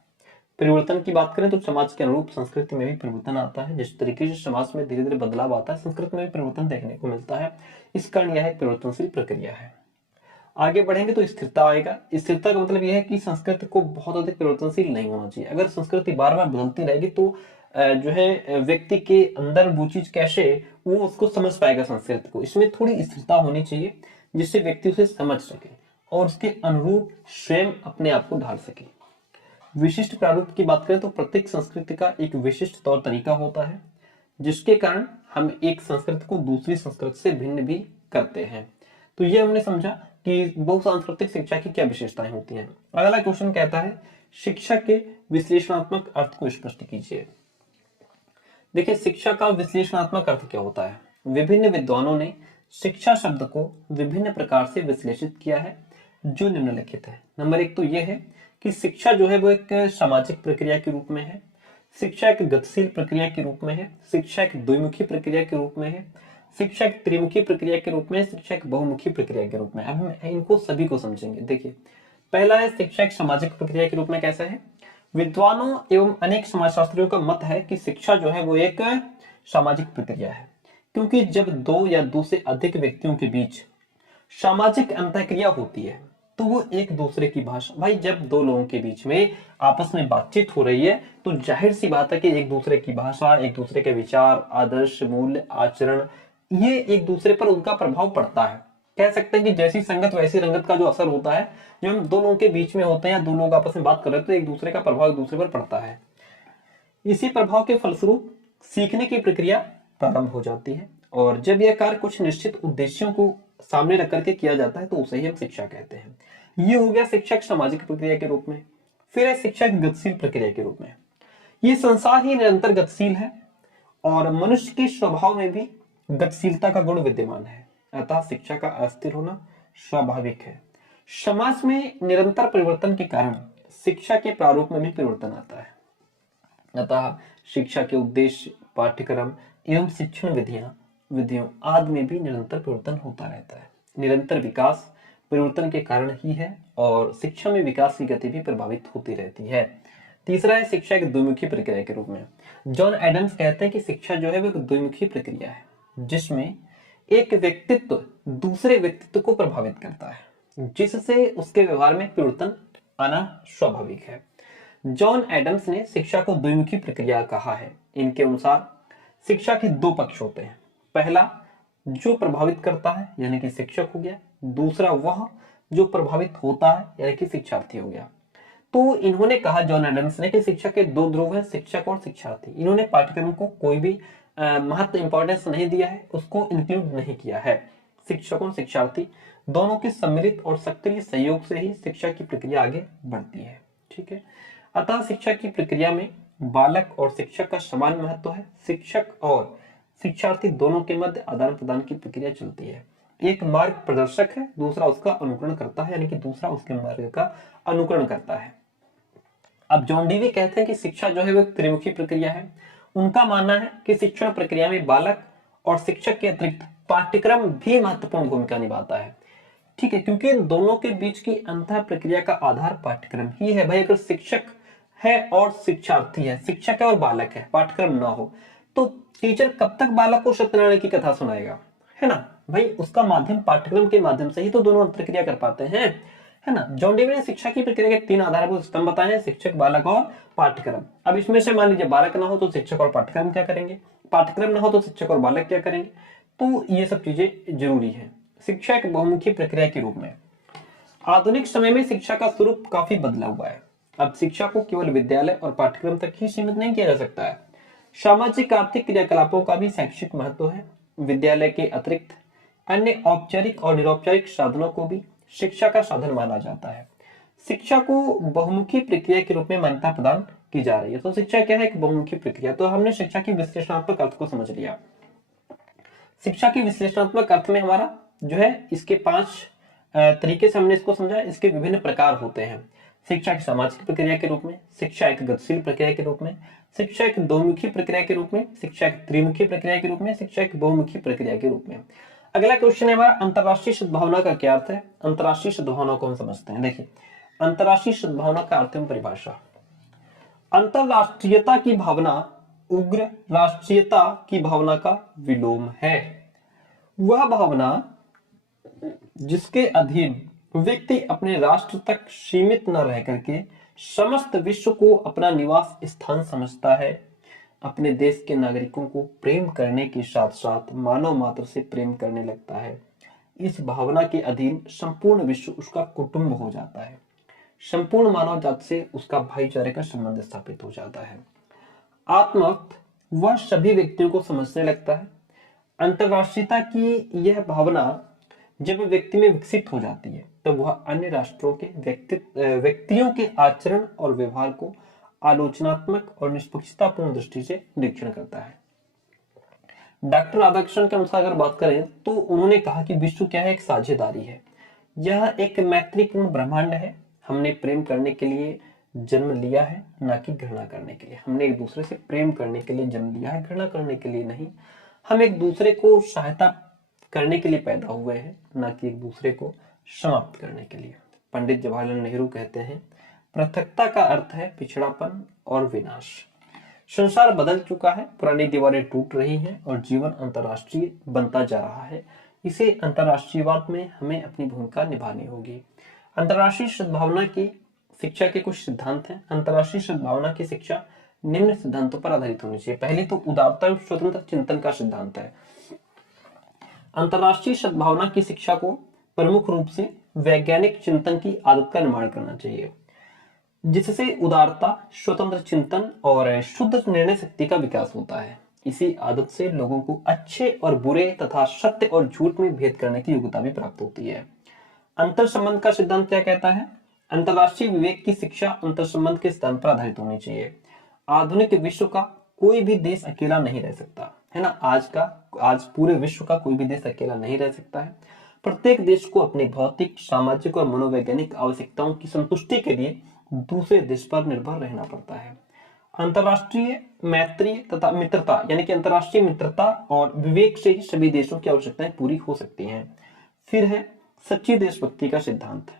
परिवर्तन की बात करें तो समाज के अनुरूप संस्कृति में भी परिवर्तन आता है। जिस तरीके से समाज में धीरे धीरे बदलाव आता है, संस्कृति में भी परिवर्तन देखने को मिलता है। इस कारण यह एक परिवर्तनशील प्रक्रिया है। आगे बढ़ेंगे तो स्थिरता आएगा। स्थिरता का मतलब यह है कि संस्कृति को बहुत अधिक परिवर्तनशील नहीं होना चाहिए। अगर संस्कृति बार बार बदलती रहेगी तो जो है व्यक्ति के अंदर वो चीज कैसे वो उसको समझ पाएगा संस्कृति को। इसमें थोड़ी स्थिरता होनी चाहिए जिससे व्यक्ति उसे समझ सके और उसके अनुरूप स्वयं अपने आप को ढाल सके। विशिष्ट प्रारूप की बात करें तो प्रत्येक संस्कृति का एक विशिष्ट तौर तरीका होता है जिसके कारण हम एक संस्कृति को दूसरी संस्कृति से भिन्न भी करते हैं। तो ये हमने समझा कि बहुसांस्कृतिक शिक्षा की क्या विशेषताएं होती हैं। अगला क्वेश्चन कहता है, शिक्षा के विश्लेषणात्मक अर्थ को स्पष्ट कीजिए। देखिए, शिक्षा का विश्लेषणात्मक अर्थ क्या होता है। विभिन्न विद्वानों ने शिक्षा शब्द को विभिन्न प्रकार से विश्लेषित किया है जो निम्नलिखित है। नंबर 1 तो यह है कि शिक्षा जो है वो एक सामाजिक प्रक्रिया के रूप में है, शिक्षा एक गतिशील प्रक्रिया के रूप में है, शिक्षा एक द्विमुखी प्रक्रिया के रूप में है, शिक्षा एक त्रिमुखी प्रक्रिया के रूप में है, शिक्षा एक बहुमुखी प्रक्रिया के रूप में। अब हम इनको सभी को समझेंगे। देखिए, पहला है शिक्षा एक सामाजिक प्रक्रिया के रूप में कैसा है। विद्वानों एवं अनेक समाजशास्त्रियों का मत है कि शिक्षा जो है वो एक सामाजिक प्रक्रिया है, क्योंकि जब दो या दो से अधिक व्यक्तियों के बीच सामाजिक अंतःक्रिया होती है तो वो एक दूसरे की भाषा, भाई जब दो लोगों के बीच में आपस में बातचीत हो रही है तो जाहिर सी बात है कि एक दूसरे की भाषा, एक दूसरे के विचार, आदर्श, मूल्य, आचरण, ये एक दूसरे पर उनका प्रभाव पड़ता है। कह सकते हैं कि जैसी संगत वैसी रंगत का जो असर होता है, जो हम दो लोगों के बीच में होते हैं या दो लोग आपस में बात कर रहे हैं तो एक दूसरे का प्रभाव एक दूसरे पर पड़ता है। इसी प्रभाव के फलस्वरूप सीखने की प्रक्रिया प्रारंभ हो जाती है, और जब यह कार्य कुछ निश्चित उद्देश्यों को सामने रख करके किया जाता है तो उसे ही हम शिक्षा कहते हैं। ये हो गया शिक्षा की सामाजिक प्रक्रिया के रूप में। फिर है शिक्षा की गतिशील प्रक्रिया के रूप में। ये संसार ही निरंतर गतिशील है और मनुष्य के स्वभाव में भी गतिशीलता का गुण विद्यमान है, अतः शिक्षा का अस्थिर होना स्वाभाविक है। समाज में निरंतर परिवर्तन के कारण शिक्षा के प्रारूप में भी परिवर्तन आता है, अतः शिक्षा के उद्देश्य, पाठ्यक्रम एवं शिक्षण विधियों आदि में भी निरंतर परिवर्तन होता रहता है। निरंतर विकास परिवर्तन के कारण ही है और शिक्षा में विकास की गति भी प्रभावित होती रहती है। तीसरा है शिक्षा एक द्विमुखी प्रक्रिया के रूप में। जॉन एडम्स कहते हैं कि शिक्षा जो है वो एक द्विमुखी प्रक्रिया है, जिसमें एक व्यक्तित्व दूसरे व्यक्तित्व को प्रभावित करता है, जिससे उसके व्यवहार में परिवर्तन आना स्वाभाविक है। जॉन एडम्स ने शिक्षा को द्विमुखी प्रक्रिया कहा है। इनके अनुसार शिक्षा के दो पक्ष होते हैं। पहला जो प्रभावित करता है यानी कि शिक्षक हो गया, दूसरा वह जो प्रभावित होता है यानी कि शिक्षार्थी हो गया। तो इन्होंने कहा, जॉन एडम्स ने, कि शिक्षा के दो ध्रुव हैं, शिक्षक और शिक्षार्थी। इन्होंने पाठ्यक्रम को कोई भी महत्व इंपॉर्टेंस नहीं दिया है, उसको इंक्लूड नहीं किया है। शिक्षक और शिक्षार्थी दोनों के सम्मिलित और सक्रिय सहयोग से ही शिक्षा की प्रक्रिया आगे बढ़ती है। ठीक है, अतः शिक्षा की प्रक्रिया में बालक और शिक्षक का समान महत्व है। शिक्षक और शिक्षार्थी दोनों के मध्य आदान प्रदान की प्रक्रिया चलती है। एक मार्ग प्रदर्शक है, दूसरा उसका अनुकरण करता है, यानी कि दूसरा उसके मार्ग का अनुकरण करता है। अब जॉन डीवी कहते हैं कि शिक्षा जो है वो त्रिमुखी प्रक्रिया है। उनका मानना है कि शिक्षण प्रक्रिया में बालक और शिक्षक के अतिरिक्त पाठ्यक्रम भी महत्वपूर्ण भूमिका निभाता है। ठीक है, क्योंकि इन दोनों के बीच की अंतर प्रक्रिया का आधार पाठ्यक्रम ही है। भाई अगर शिक्षक है और शिक्षार्थी है, शिक्षक है और बालक है, पाठ्यक्रम ना हो तो टीचर कब तक बालक को सत्यनारायण की कथा सुनाएगा, है ना। भाई उसका माध्यम पाठ्यक्रम के माध्यम से ही तो दोनों प्रक्रिया कर पाते हैं, है ना। जॉन डीवी ने शिक्षा की प्रक्रिया के तीन आधारभूत स्तंभ बताए हैं, शिक्षक, बालक और पाठ्यक्रम। अब इसमें से मान लीजिए बालक ना हो तो शिक्षक और पाठ्यक्रम क्या करेंगे, पाठ्यक्रम ना हो तो शिक्षक और बालक क्या करेंगे, तो ये सब चीजें जरूरी है। शिक्षा एक बहुमुखी प्रक्रिया के रूप में। आधुनिक समय में शिक्षा का स्वरूप काफी बदला हुआ है। अब शिक्षा को केवल विद्यालय और पाठ्यक्रम तक ही सीमित नहीं किया जा सकता है। सामाजिक आर्थिक क्रियाकलापों का भी शैक्षिक महत्व है। विद्यालय के अतिरिक्त अन्य औपचारिक और निरौपचारिक साधनों को भी शिक्षा का साधन माना जाता है। शिक्षा को बहुमुखी प्रक्रिया के रूप में मान्यता प्रदान की जा रही है। तो शिक्षा क्या है, एक बहुमुखी प्रक्रिया। तो हमने शिक्षा की विश्लेषणात्मक अर्थ को समझ लिया। शिक्षा की विश्लेषणात्मक अर्थ में हमारा जो है इसके 5 तरीके से हमने इसको समझा। इसके विभिन्न प्रकार होते हैं। शिक्षा की सामाजिक प्रक्रिया के रूप में, शिक्षा एक गतिशील प्रक्रिया के रूप में, शिक्षा एक दोमुखी प्रक्रिया के रूप में, शिक्षा एक त्रिमुखी प्रक्रिया के रूप में, शिक्षा एक बहुमुखी प्रक्रिया के रूप में। अगला क्वेश्चन है हमारा, अंतरराष्ट्रीय सद्भावना का क्या अर्थ है। अंतरराष्ट्रीय सद्भावना को हम समझते हैं। देखिए, अंतरराष्ट्रीय सद्भावना का अर्थ एवं परिभाषा। अंतरराष्ट्रीयता की भावना उग्र राष्ट्रीयता की भावना का विलोम है। वह भावना जिसके अधीन व्यक्ति अपने राष्ट्र तक सीमित न रह करके समस्त विश्व को अपना निवास स्थान समझता है, अपने देश के नागरिकों को प्रेम करने के साथ साथ मानव मात्र से प्रेम करने लगता है। इस भावना के अधीन संपूर्ण विश्व उसका कुटुंब हो जाता है। संपूर्ण मानव जाति से उसका भाईचारे का संबंध स्थापित हो जाता है। आत्मवक्त वह सभी व्यक्तियों को समझने लगता है। अंतरराष्ट्रीयता की यह भावना जब व्यक्ति में विकसित हो जाती है तो वह अन्य राष्ट्रों के व्यक्तियों के आचरण और व्यवहार को आलोचनात्मक और निष्पक्षतापूर्ण दृष्टि से निरीक्षण करता है। डॉक्टर राधाकृष्णन के अनुसार अगर बात करें तो उन्होंने कहा कि विश्व क्या है, एक साझेदारी है। यह एक मैत्रीपूर्ण ब्रह्मांड है। हमने प्रेम करने के लिए जन्म लिया है, ना कि घृणा करने के लिए। हमने एक दूसरे से प्रेम करने के लिए जन्म लिया है, घृणा करने के लिए नहीं। हम एक दूसरे को सहायता करने के लिए पैदा हुए हैं, ना कि एक दूसरे को समाप्त करने के लिए। पंडित जवाहरलाल नेहरू कहते हैं, पृथकता का अर्थ है पिछड़ापन और विनाश। संसार बदल चुका है, पुरानी दीवारें टूट रही हैं और जीवन अंतर्राष्ट्रीय बनता जा रहा है। इसे अंतर्राष्ट्रीयवाद में हमें अपनी भूमिका निभानी होगी। अंतर्राष्ट्रीय सद्भावना की शिक्षा के कुछ सिद्धांत हैं। अंतर्राष्ट्रीय सद्भावना की शिक्षा निम्न सिद्धांतों पर आधारित होनी चाहिए। पहली तो उदारता एवं स्वतंत्र चिंतन का सिद्धांत है। अंतर्राष्ट्रीय सद्भावना की शिक्षा को प्रमुख रूप से वैज्ञानिक चिंतन की आदत का निर्माण करना चाहिए, जिससे उदारता, स्वतंत्र चिंतन और शुद्ध निर्णय शक्ति का विकास होता है। इसी आदत से लोगों को अच्छे और बुरे तथा सत्य और झूठ में भेद करने की योग्यता भी प्राप्त होती है। अंतर संबंध का सिद्धांत क्या कहता है? अंतरराष्ट्रीय विवेक की शिक्षा अंतर संबंध के सिद्धांत पर आधारित होनी चाहिए। आधुनिक विश्व का कोई भी देश अकेला नहीं रह सकता है ना। आज पूरे विश्व का कोई भी देश अकेला नहीं रह सकता है। प्रत्येक देश को अपने भौतिक, सामाजिक और मनोवैज्ञानिक आवश्यकताओं की संतुष्टि के लिए दूसरे देश पर निर्भर रहना पड़ता है। अंतरराष्ट्रीय मैत्री तथा मित्रता यानी कि अंतरराष्ट्रीय मित्रता और विवेक से ही सभी देशों की आवश्यकताएं पूरी हो सकती हैं। फिर है सच्ची देशभक्ति का सिद्धांत।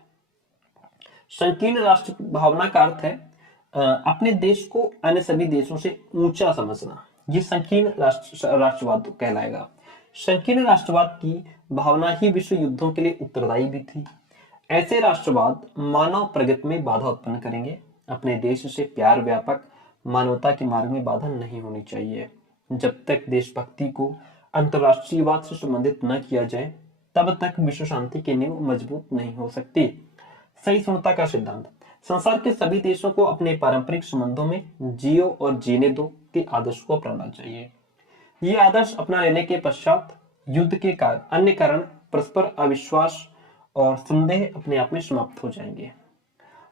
संकीर्ण राष्ट्र भावना का अर्थ है अपने देश को अन्य सभी देशों से ऊंचा समझना। ये संकीर्ण राष्ट्रवाद कहलाएगा। संकीर्ण राष्ट्रवाद की भावना ही विश्व युद्धों के लिए उत्तरदायी भी थी। ऐसे राष्ट्रवाद मानव प्रगति में बाधा उत्पन्न करेंगे। अपने देश से प्यार व्यापक मानवता के मार्ग में बाधा नहीं होनी चाहिए। जब तक देशभक्ति को अंतरराष्ट्रीयवाद से संबंधित न किया जाए तब तक विश्व शांति की नींव मजबूत नहीं हो सकती। सहिष्णुता का सिद्धांत। संसार के सभी देशों को अपने पारंपरिक संबंधों में जियो और जीने दो के आदर्श को अपनाना चाहिए। ये आदर्श अपना लेने के पश्चात युद्ध के अन्य कारण, परस्पर अविश्वास और संदेह अपने आप में समाप्त हो जाएंगे।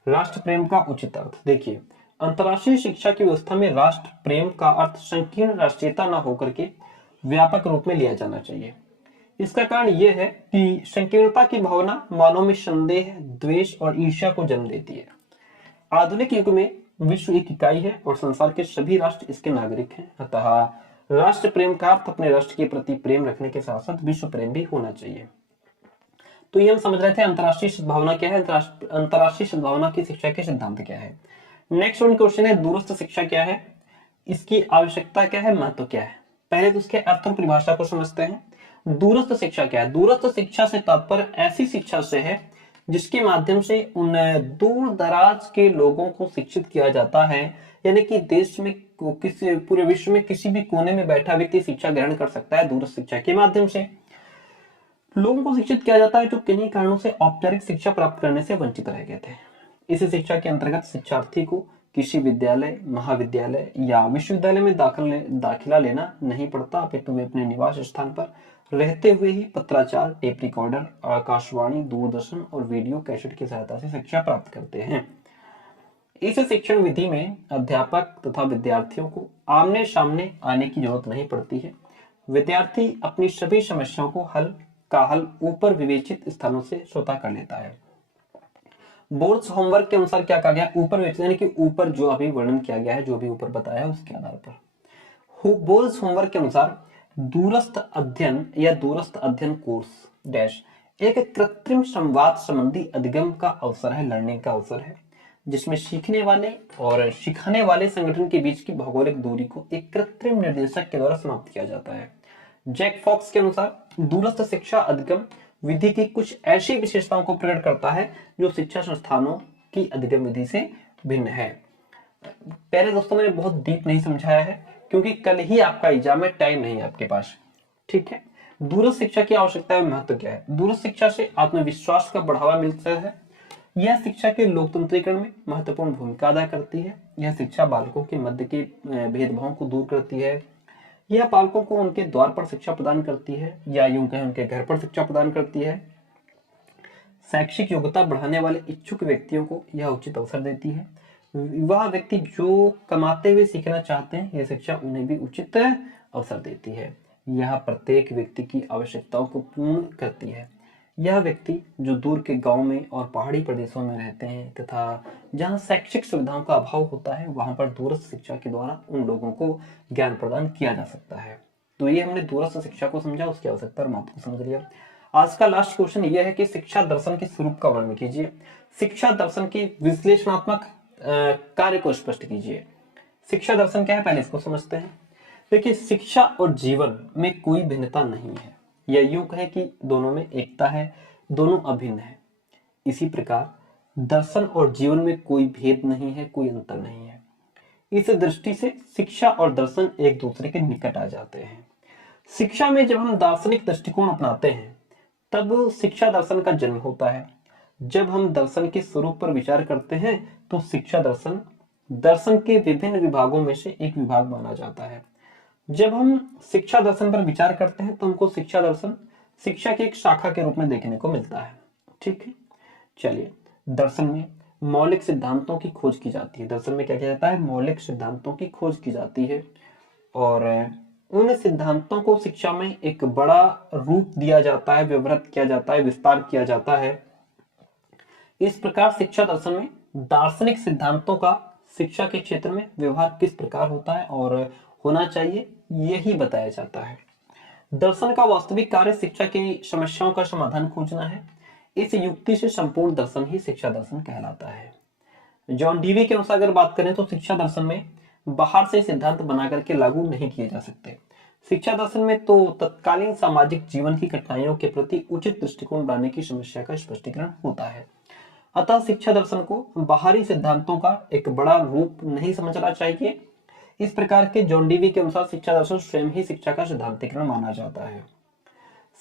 राष्ट्र प्रेम का उचित अर्थ। देखिए, अंतरराष्ट्रीय शिक्षा की व्यवस्था में राष्ट्र प्रेम का अर्थ संकीर्ण राष्ट्रीयता न होकर के व्यापक रूप में लिया जाना चाहिए। इसका कारण यह है कि संकीर्णता की भावना मानव में संदेह, द्वेष और ईर्ष्या को जन्म देती है। आधुनिक युग में विश्व एक इकाई है और संसार के सभी राष्ट्र इसके नागरिक हैं। अतः राष्ट्र प्रेम का अर्थ अपने राष्ट्र के प्रति प्रेम रखने के साथ साथ विश्व प्रेम भी होना चाहिए। तो ये हम समझ रहे थे अंतरराष्ट्रीय सद्भावना क्या है, अंतरराष्ट्रीय सद्भावना की शिक्षा के सिद्धांत क्या है। नेक्स्ट वन क्वेश्चन है दूरस्थ शिक्षा क्या है, इसकी आवश्यकता क्या है, महत्व क्या है। पहले तो उसके अर्थ और परिभाषा को समझते हैं। दूरस्थ शिक्षा क्या है? दूरस्थ शिक्षा से तात्पर्य ऐसी शिक्षा से है जिसके माध्यम से उन दूर दराज के लोगों को शिक्षित किया जाता है। यानी कि देश में किसी पूरे विश्व में किसी भी कोने में बैठा व्यक्ति शिक्षा ग्रहण कर सकता है। दूरस्थ शिक्षा के माध्यम से लोगों को शिक्षित किया जाता है जो किन्हीं कारणों से औपचारिक शिक्षा प्राप्त करने से वंचित रह गए थे। इस शिक्षा के अंतर्गत शिक्षार्थी को किसी विद्यालय, महाविद्यालय या विश्वविद्यालय में दाखिला लेना नहीं पड़ता, अपितु वे अपने निवास स्थान पर रहते हुए ही पत्राचार, टेप रिकॉर्डर, आकाशवाणी, दूरदर्शन और वीडियो कैसेट की सहायता से शिक्षा प्राप्त करते हैं। इस शिक्षण विधि में अध्यापक तथा विद्यार्थियों को आमने सामने आने की जरूरत नहीं पड़ती है। विद्यार्थी अपनी सभी समस्याओं को हल ऊपर विवेचित स्थानों से स्वतः कर लेता है। बोर्ड्स होमवर्क के अनुसार क्या कहा गया? ऊपर विवेचित यानी कि ऊपर जो अभी वर्णन किया गया है, जो अभी ऊपर बताया है उसके आधार पर बोर्ड्स होमवर्क के अनुसार दूरस्थ अध्ययन या दूरस्थ अध्ययन कोर्स डैश एक कृत्रिम संवाद संबंधी अधिगम का अवसर है, लर्निंग का अवसर है, जिसमें सीखने वाले और सिखाने वाले संगठन के बीच की भौगोलिक दूरी को एक कृत्रिम निर्देशक के द्वारा समाप्त किया जाता है। जैक फॉक्स के अनुसार दूरस्थ शिक्षा अधिगम विधि की कुछ ऐसी विशेषताओं को प्रकट करता है जो शिक्षा संस्थानों की अधिगम विधि से भिन्न है। पहले दोस्तों मैंने बहुत डीप नहीं समझाया है क्योंकि कल ही आपका एग्जाम है, टाइम नहीं है आपके पास, ठीक है। दूरस्थ शिक्षा की आवश्यकता एवं महत्व क्या है? दूरस्थ शिक्षा से आत्मविश्वास का बढ़ावा मिलता है। यह शिक्षा के लोकतंत्रीकरण में महत्वपूर्ण भूमिका अदा करती है। यह शिक्षा बालकों के मध्य के भेदभाव को दूर करती है। यह बालकों को उनके द्वार पर शिक्षा प्रदान करती है या यूं कहें उनके घर पर शिक्षा प्रदान करती है। शैक्षिक योग्यता बढ़ाने वाले इच्छुक व्यक्तियों को यह उचित अवसर देती है। वह व्यक्ति जो कमाते हुए सीखना चाहते हैं, यह शिक्षा उन्हें भी उचित अवसर देती है। यह प्रत्येक व्यक्ति की आवश्यकताओं को पूर्ण करती है। यह व्यक्ति जो दूर के गांव में और पहाड़ी प्रदेशों में रहते हैं तथा जहां शैक्षिक सुविधाओं का अभाव होता है, वहां पर दूरस्थ शिक्षा के द्वारा उन लोगों को ज्ञान प्रदान किया जा सकता है। तो ये हमने दूरस्थ शिक्षा को समझा, उसकी आवश्यकता और महत्व को समझ लिया। आज का लास्ट क्वेश्चन यह है कि शिक्षा दर्शन के स्वरूप का वर्णन कीजिए। शिक्षा दर्शन की विश्लेषणात्मक कार्य को स्पष्ट कीजिए। शिक्षा दर्शन क्या है, पहले इसको समझते हैं। देखिए, शिक्षा और जीवन में कोई भिन्नता नहीं है, या यूं कहें कि दोनों में एकता है, दोनों अभिन्न है। इसी प्रकार दर्शन और जीवन में कोई भेद नहीं है, कोई अंतर नहीं है। इस दृष्टि से शिक्षा और दर्शन एक दूसरे के निकट आ जाते हैं। शिक्षा में जब हम दार्शनिक दृष्टिकोण अपनाते हैं तब शिक्षा दर्शन का जन्म होता है। जब हम दर्शन के स्वरूप पर विचार करते हैं तो शिक्षा दर्शन दर्शन के विभिन्न विभागों में से एक विभाग माना जाता है। जब हम शिक्षा दर्शन पर विचार करते हैं तो हमको शिक्षा दर्शन शिक्षा की एक शाखा के रूप में देखने को मिलता है। ठीक है, चलिए, दर्शन में मौलिक सिद्धांतों की खोज की जाती है। दर्शन में क्या किया जाता है? मौलिक सिद्धांतों की खोज की जाती है और उन सिद्धांतों को शिक्षा में एक बड़ा रूप दिया जाता है, विवृत किया जाता है, विस्तार किया जाता है। इस प्रकार शिक्षा दर्शन में दार्शनिक सिद्धांतों का शिक्षा के क्षेत्र में व्यवहार किस प्रकार होता है और होना चाहिए, यही बताया जाता है। दर्शन का वास्तविक कार्य शिक्षा की समस्याओं का समाधान खोजना है। इस युक्ति से संपूर्ण दर्शन ही शिक्षा दर्शन कहलाता है। जॉन डीवी के अनुसार अगर बात करें तो शिक्षा दर्शन में बाहर से सिद्धांत बना करके लागू नहीं किए जा सकते। शिक्षा दर्शन में तो तत्कालीन सामाजिक जीवन की कठिनाइयों के प्रति उचित दृष्टिकोण बनाने की समस्या का स्पष्टीकरण होता है। अतः शिक्षा दर्शन को बाहरी सिद्धांतों का एक बड़ा रूप नहीं समझना चाहिए। इस प्रकार के जॉन डीवी के अनुसार शिक्षा दर्शन स्वयं ही शिक्षा का सिद्धांतीकरण माना जाता है।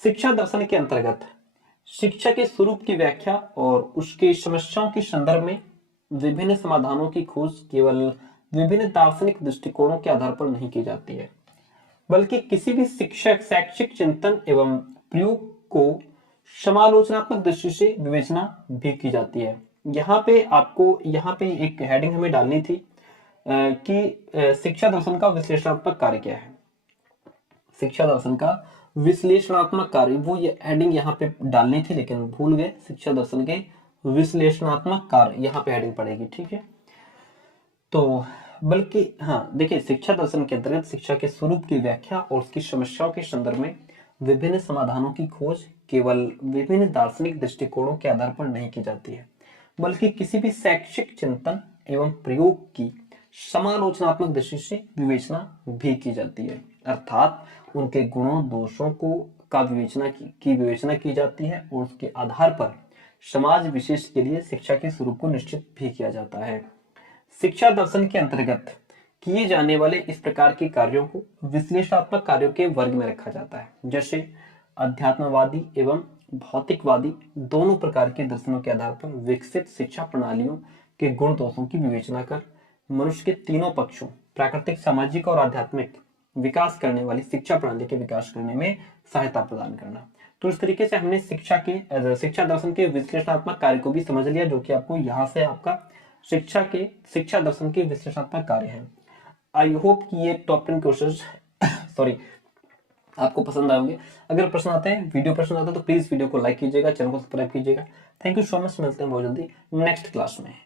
शिक्षा दर्शन के अंतर्गत शिक्षा के स्वरूप की व्याख्या और उसके समस्याओं के संदर्भ में विभिन्न समाधानों की खोज केवल विभिन्न दार्शनिक दृष्टिकोणों के आधार पर नहीं की जाती है, बल्कि किसी भी शिक्षक शैक्षिक चिंतन एवं प्रयोग को समालोचनात्मक दृष्टि से विवेचना भी की जाती है। यहाँ पे एक हेडिंग हमें डालनी थी कि शिक्षा दर्शन का विश्लेषणात्मक कार्य क्या है। शिक्षा दर्शन का विश्लेषणात्मक कार्य, वो ये हेडिंग यहाँ पे डालनी थी लेकिन भूल गए। शिक्षा दर्शन के विश्लेषणात्मक कार्य यहाँ पे हेडिंग पड़ेगी। ठीक है, तो बल्कि हाँ देखिए, शिक्षा दर्शन के अंतर्गत शिक्षा के स्वरूप की व्याख्या और उसकी समस्याओं के संदर्भ में विभिन्न समाधानों की खोज केवल विभिन्न दार्शनिक दृष्टिकोणों के आधार पर नहीं की जाती है, बल्कि किसी भी शैक्षिक चिंतन एवं प्रयोग की समालोचनात्मक दृष्टि से विवेचना भी की जाती है। अर्थात उनके गुणों दोषों को का विवेचना की जाती है और उसके आधार पर समाज विशेष के लिए शिक्षा के स्वरूप को निश्चित भी किया जाता है। शिक्षा दर्शन के अंतर्गत किए जाने वाले इस प्रकार के कार्यों को विश्लेषणात्मक कार्यों के वर्ग में रखा जाता है। जैसे अध्यात्मवादी एवं भौतिकवादी दोनों प्रकार के दर्शनों के आधार पर विकसित शिक्षा प्रणालियों के गुण दोषों की विवेचना कर मनुष्य के तीनों पक्षों प्राकृतिक, सामाजिक और आध्यात्मिक विकास करने वाली शिक्षा प्रणाली के विकास करने में सहायता प्रदान करना। तो इस तरीके से हमने शिक्षा दर्शन के विश्लेषणात्मक कार्य को भी समझ लिया, जो कि आपको यहाँ से आपका शिक्षा दर्शन के विश्लेषणात्मक कार्य है। आई होप कि ये टॉप 10 क्वेश्चन आपको पसंद आएंगे। अगर प्रश्न आते हैं, वीडियो पसंद आता है तो प्लीज वीडियो को लाइक कीजिएगा, चैनल को सब्सक्राइब कीजिएगा। थैंक यू सो मच, मिलते हैं बहुत जल्दी नेक्स्ट क्लास में।